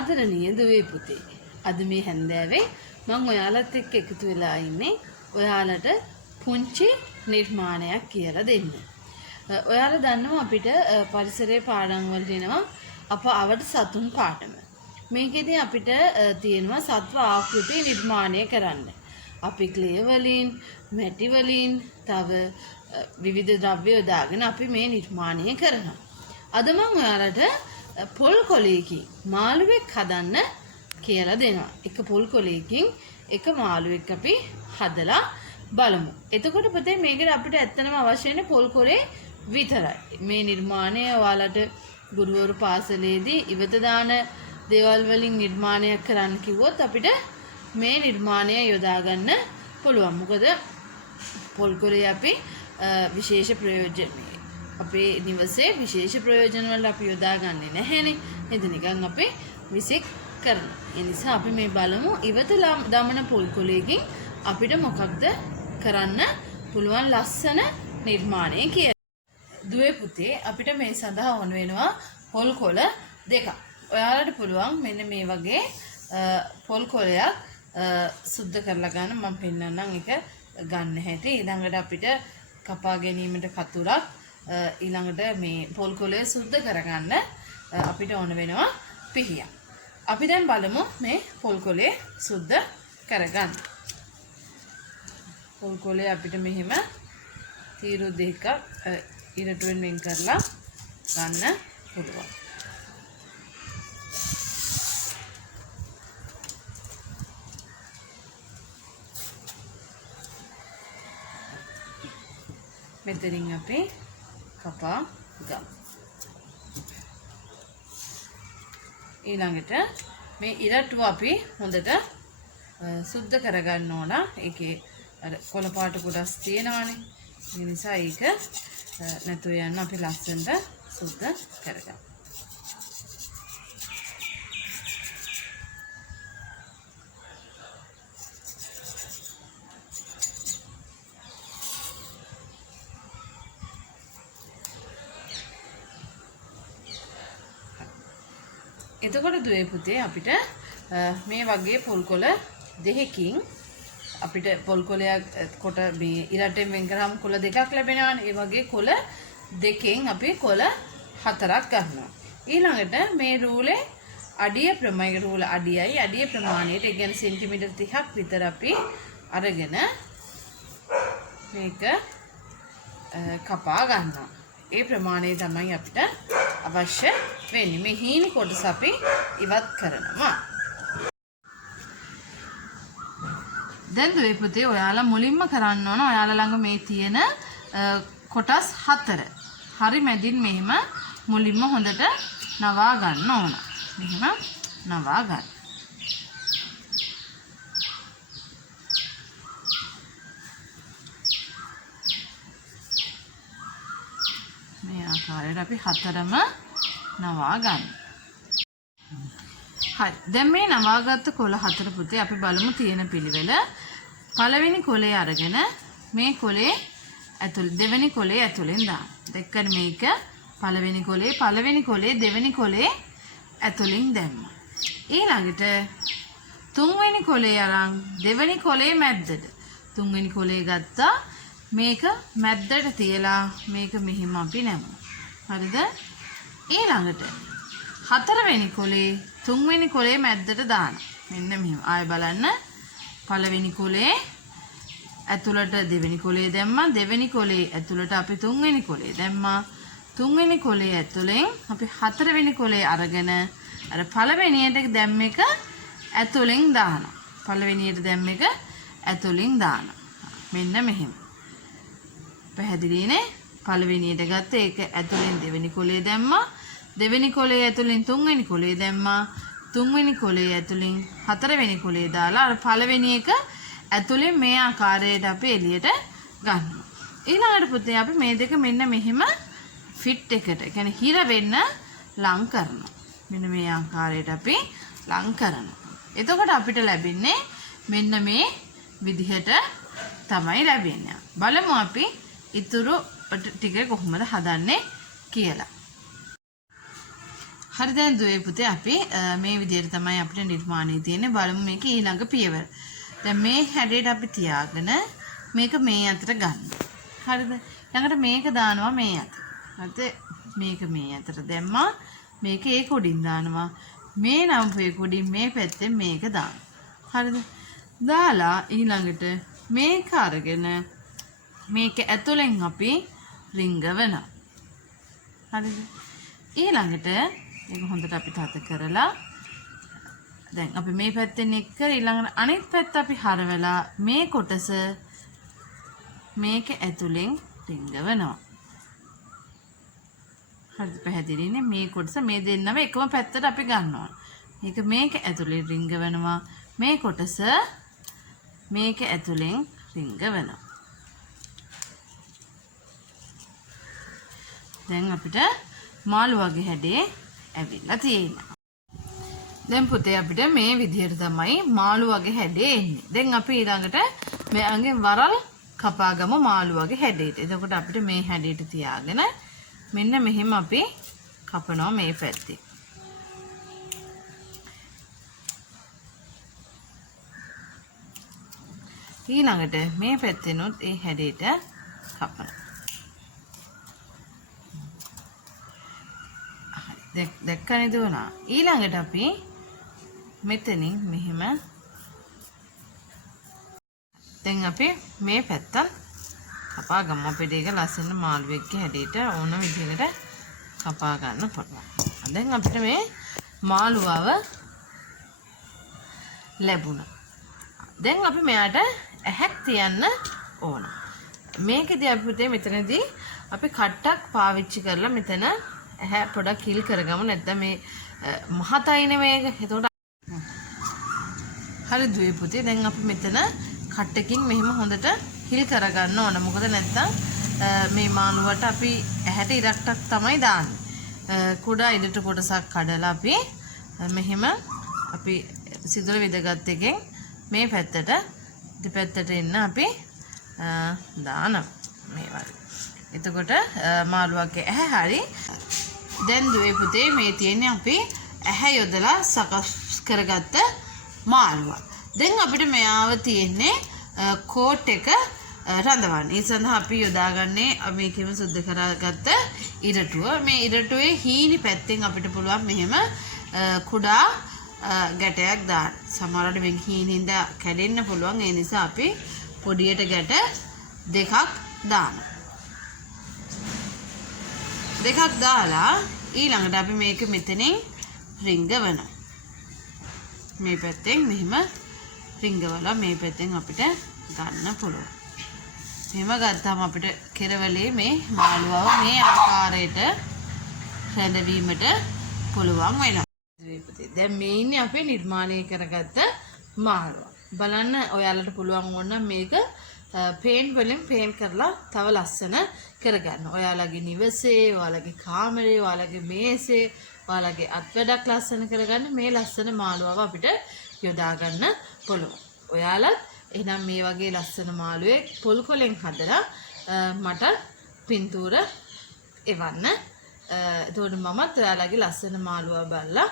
ආදරණීය දුවේ පුතේ. අද මේ හැන්දෑවේ මම ඔයාලත් එක්ක එකතු වෙලා ඉන්නේ ඔයාලට පුංචි නිර්මාණයක් කියලා දෙන්න. ඔයාලා දන්නවා අපිට පරිසරයේ පාඩම් වලට එනවා අප අවට සතුන් පාඩම. මේකෙදී අපිට තියෙනවා සත්ව ආකෘති නිර්මාණය කරන්න. අපි ක්ලේ වලින්, මැටි වලින්, තව විවිධ ද්‍රව්‍ය යොදාගෙන අපි මේ නිර්මාණය කරනවා. අද මම ඔයාලට පොල් කොලයකින් මාළුවෙක් හදන්න කියලා දෙනවා. එක පොල් කොලයකින් එක මාළුවෙක් අපි හදලා බලමු. එතකොට පුතේ මේකට අපිට ඇත්තටම අවශ්‍ය වෙන්නේ පොල් කොලේ විතරයි. මේ නිර්මාණය ඔයාලට ගුරුවරු පාසලේදී ඉවත දාන දේවල් වලින් නිර්මාණයක් කරන්න කිව්වොත් අපිට මේ නිර්මාණය යොදා ගන්න පුළුවන්. මොකද පොල් කොලේ අපි විශේෂ ප්‍රයෝජන අපේ නිවසේ විශේෂ ප්‍රයෝජන වලට අපි යොදා ගන්නේ නැහැනේ. නේද? නිකන් අපි විසික් කරනවා. ඒ නිසා අපි මේ බලමු ඉවත දමන පොල් කොලයකින් අපිට මොකක්ද කරන්න පුළුවන් ලස්සන නිර්මාණය කියලා. දුවේ පුතේ අපිට මේ සඳහා ඕන වෙනවා පොල් කොළ දෙකක්. ඔයාලට පුළුවන් මෙන්න මේ වගේ පොල් කොළයක් සුද්ධ කරලා ගන්න. මම පෙන්නන්නම් ඒක ගන්න හැටි. ඊළඟට අපිට කපා ගැනීමට කතුරක්, ඊළඟට මේ පොල් කොළය සුද්ධ කරගන්න අපිට ඕන වෙනවා පිහියක්. අපි දැන් බලමු මේ පොල් කොළය සුද්ධ කරගන්න. පොල් කොළය අපිට මෙහෙම තීරු දෙකක් ඉරටුවෙන් වෙන් කරලා ගන්න පුළුවන්. මෙතනින් අපි කපා ගමු. ඊළඟට මේ ඉරටුව අපි හොඳට සුද්ධ කරගන්න ඕන. ඒකේ අර කොළ පාට කොටස් තියෙනවානේ. ඒ නිසා ඒක නැතුව යන්න අපි ලස්සනට සුද්ධ කරගමු. එතකොට දුවේ පුතේ අපිට මේ වගේ පොල් කොළ දෙකකින් අපිට පොල් කොළයක් කොට මේ ඉරටෙන් වෙන් කරාම කොළ දෙකක් ලැබෙනවානේ. ඒ වගේ කොළ දෙකෙන් අපි කොළ 4ක් ගන්නවා. ඊළඟට මේ රූලේ අඩිය ප්‍රමාණය රූල අඩියයි අඩිය ප්‍රමාණයට ඒ කියන්නේ සෙන්ටිමීටර් 30ක් විතර අපි අරගෙන මේක කපා ගන්නවා. ඒ ප්‍රමාණය තමයි අපිට අවශ්‍ය වෙන්නේ. මේ හීනි කොටස අපි ඉවත් කරනවා. දැන් දුවේ පුතේ ඔයාලා මුලින්ම කරන්න ඕන ඔයාලා ළඟ මේ තියෙන කොටස් 4 හරි මැදින් මෙහෙම මුලින්ම හොඳට නවා ගන්න ඕන. මෙහෙම නවා ගන්න. මේ ආකාරයට අපි 4ම නවා ගන්න. හරි. දැන් මේ නවාගත්ත කොළ 4 පුතේ අපි බලමු තියෙන පිළිවෙල. පළවෙනි කොළේ අරගෙන මේ කොළේ ඇතුළේ දෙවෙනි කොළේ ඇතුළෙන් දාන්න. දැක්කද මේක පළවෙනි කොළේ දෙවෙනි කොළේ ඇතුළෙන් දැම්මා. ඊළඟට තුන්වෙනි කොළේ අරන් දෙවෙනි කොළේ මැද්දට. තුන්වෙනි කොළේ ගත්තා. මේක මැද්දට තියලා මේක මෙහිම අපි නැමුවා. හරිද? ඊළඟට හතරවෙනි කොළේ තුන්වෙනි කොළේ මැද්දට දාන්න. මෙන්න මෙහෙම. ආයෙ බලන්න. පළවෙනි කොළේ ඇතුළට දෙවෙනි කොළේ දැම්මා. දෙවෙනි කොළේ ඇතුළට අපි තුන්වෙනි කොළේ දැම්මා. තුන්වෙනි කොළේ ඇතුළෙන් අපි හතරවෙනි කොළේ අරගෙන අර පළවෙනියට දැම්ම එක ඇතුළෙන් දානවා. පළවෙනියට දැම්ම එක ඇතුළෙන් දානවා. මෙන්න මෙහෙම. පැහැදිලිනේ? පළවෙනියට ගත්ත ඒක ඇතුළෙන් දෙවෙනි කොළේ දැම්මා. දෙවෙනි කොළේ ඇතුළෙන් තුන්වෙනි කොළේ දැම්මා. තුන්වෙනි කොළේ ඇතුළෙන් හතරවෙනි කොළේ දාලා අර පළවෙනි එක ඇතුළෙන් මේ ආකාරයට අපි එළියට ගන්නවා. ඊළඟට පුතේ අපි මේ දෙක මෙන්න මෙහෙම ෆිට් එකට, ඒ කියන්නේ හිර වෙන්න ලං කරනවා. මෙන්න මේ ආකාරයට අපි ලං කරනවා. එතකොට අපිට ලැබෙන්නේ මෙන්න මේ විදිහට තමයි ලැබෙන්නේ. බලමු අපි ඉතුරු ටික කොහොමද හදන්නේ කියලා. හරි දැන් දුවේ පුතේ අපි මේ විදිහට තමයි අපිට නිර්මාණය තියෙන්නේ. බලමු මේක ඊළඟ පියවර. දැන් මේ හැඩයට අපි තියාගෙන මේක මේ අතට ගන්න. හරිද? ළඟට මේක දානවා මේ අත. හරිද? මේක මේ අතට දැම්මා. මේක ඒක උඩින් දානවා. මේ නම්පුවේ උඩින් මේ පැත්තෙන් මේක දානවා. හරිද? දාලා ඊළඟට මේක අරගෙන මේක ඇතුලෙන් අපි රිංගවනවා. හරිද? ඊළඟට ඒක හොඳට අපි තද කරලා දැන් අපි මේ පැත්තෙන් එක්ක ඊළඟට අනිත් පැත්ත අපි හරවලා මේ කොටස මේක ඇතුලෙන් රිංගවනවා. හරිද? පැහැදිලිනේ? මේ කොටස මේ දෙන්නම එකම පැත්තට අපි ගන්නවා. මේක ඇතුලෙන් රිංගවනවා. මේ කොටස මේක ඇතුලෙන් රිංගවනවා. දැන් අපිට මාළු වගේ හැඩේ ඇවිල්ලා තියෙනවා. දැන් පුතේ අපිට මේ විදිහට තමයි මාළු වගේ හැඩේ එන්නේ. දැන් අපි ඊළඟට මෙයන්ගෙන් වරල් කපාගමු මාළු වගේ හැඩයට. එතකොට අපිට මේ හැඩයට තියාගෙන මෙන්න මෙහෙම අපි කපනවා මේ පැත්තේ. ඊළඟට මේ පැත්තෙනුත් ඒ හැඩයට කපනවා. දැක්කනේ දුවනා. ඊළඟට අපි මෙතනින් මෙහෙම දැන් අපි මේ පැත්ත කපා ගමු. අපිට ඒක ලස්සන මාළුවෙක්ගේ හැඩයට ඕන විදිහකට කපා ගන්න පුළුවන්. දැන් අපිට මේ මාළුවව ලැබුණා. දැන් අපි මෙයාට ඇහැක් තියන්න ඕන. මේකෙදී අපි පුතේ මෙතනදී අපි කට්ටක් පාවිච්චි කරලා මෙතන ඇහැ පොඩක් කිල් කරගමු. නැත්නම් මේ මහතයිනේ මේක. එතකොට හරි දුවේ පුතේ. දැන් අපි මෙතන කට්ටකින් මෙහෙම හොඳට හිල් කරගන්න ඕන. මොකද නැත්නම් මේ මාළුවට අපි ඇහැට ඉරක්ටක් තමයි දාන්නේ. කුඩා ඉදට කොටසක් කඩලා අපි මෙහෙම අපි සිදුර විදගත් එකෙන් මේ පැත්තට දෙපැත්තට එන්න අපි දානවා මේ වගේ. එතකොට මාළුවගේ ඇහැ හරි. දැන් දුවේ පුතේ මේ තියෙන්නේ අපි ඇහැ යොදලා සකස් කරගත්ත මාළුවක්. දැන් අපිට මෙයාව තියෙන්නේ කෝට් එක රඳවන්න. ඒ සඳහා අපි යොදාගන්නේ මේකෙම සුද්ධ කරගත්ත ඉරටුව. මේ ඉරටුවේ හීනි පැත්තෙන් අපිට පුළුවන් මෙහෙම කුඩා ගැටයක් දාන්න. සමහරවිට මේ හීනින්ද කැඩෙන්න පුළුවන්. ඒ නිසා අපි පොඩියට ගැට දෙකක් දානවා. දෙකක් දාලා ඊළඟට අපි මේක මෙතනින් රිංගවනවා. මේ පැත්තෙන් මෙහෙම රිංගවලා මේ පැත්තෙන් අපිට ගන්න පුළුවන්. මෙහෙම ගත්තාම අපිට කෙරවලේ මේ මාළුවව මේ ආකාරයට රැඳවීමට පුළුවන් වෙනවා. දැන් මේ ඉන්නේ අපේ නිර්මාණය කරගත්ත මාළුව. බලන්න ඔයාලට පුළුවන් වුණා මේක පේන්ට් වලින් පේන්ට් කරලා තව ලස්සන කරගන්න. ඔයාලගේ නිවසේ, ඔයාලගේ කාමරේ, ඔයාලගේ මේසේ, ඔයාලගේ අත්වැඩක් ලස්සන කරගන්න මේ ලස්සන මාළුවව අපිට යොදා ගන්න පුළුවන්. ඔයාලත් එහෙනම් මේ වගේ ලස්සන මාළුවෙක් පොල් කොලෙන් හදලා මට පින්තූර එවන්න. එතකොට මමත් ඔයාලගේ ලස්සන මාළුවා බලලා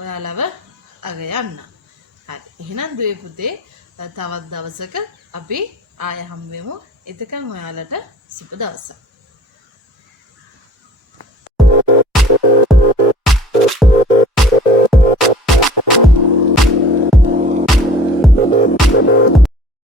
ඔයාලව අගයන්න. හරි. එහෙනම් දුවේ පුතේ තවත් දවසක අපි ආය හම්බෙමු. එතකන් ඔයාලට සුබ දවසක්.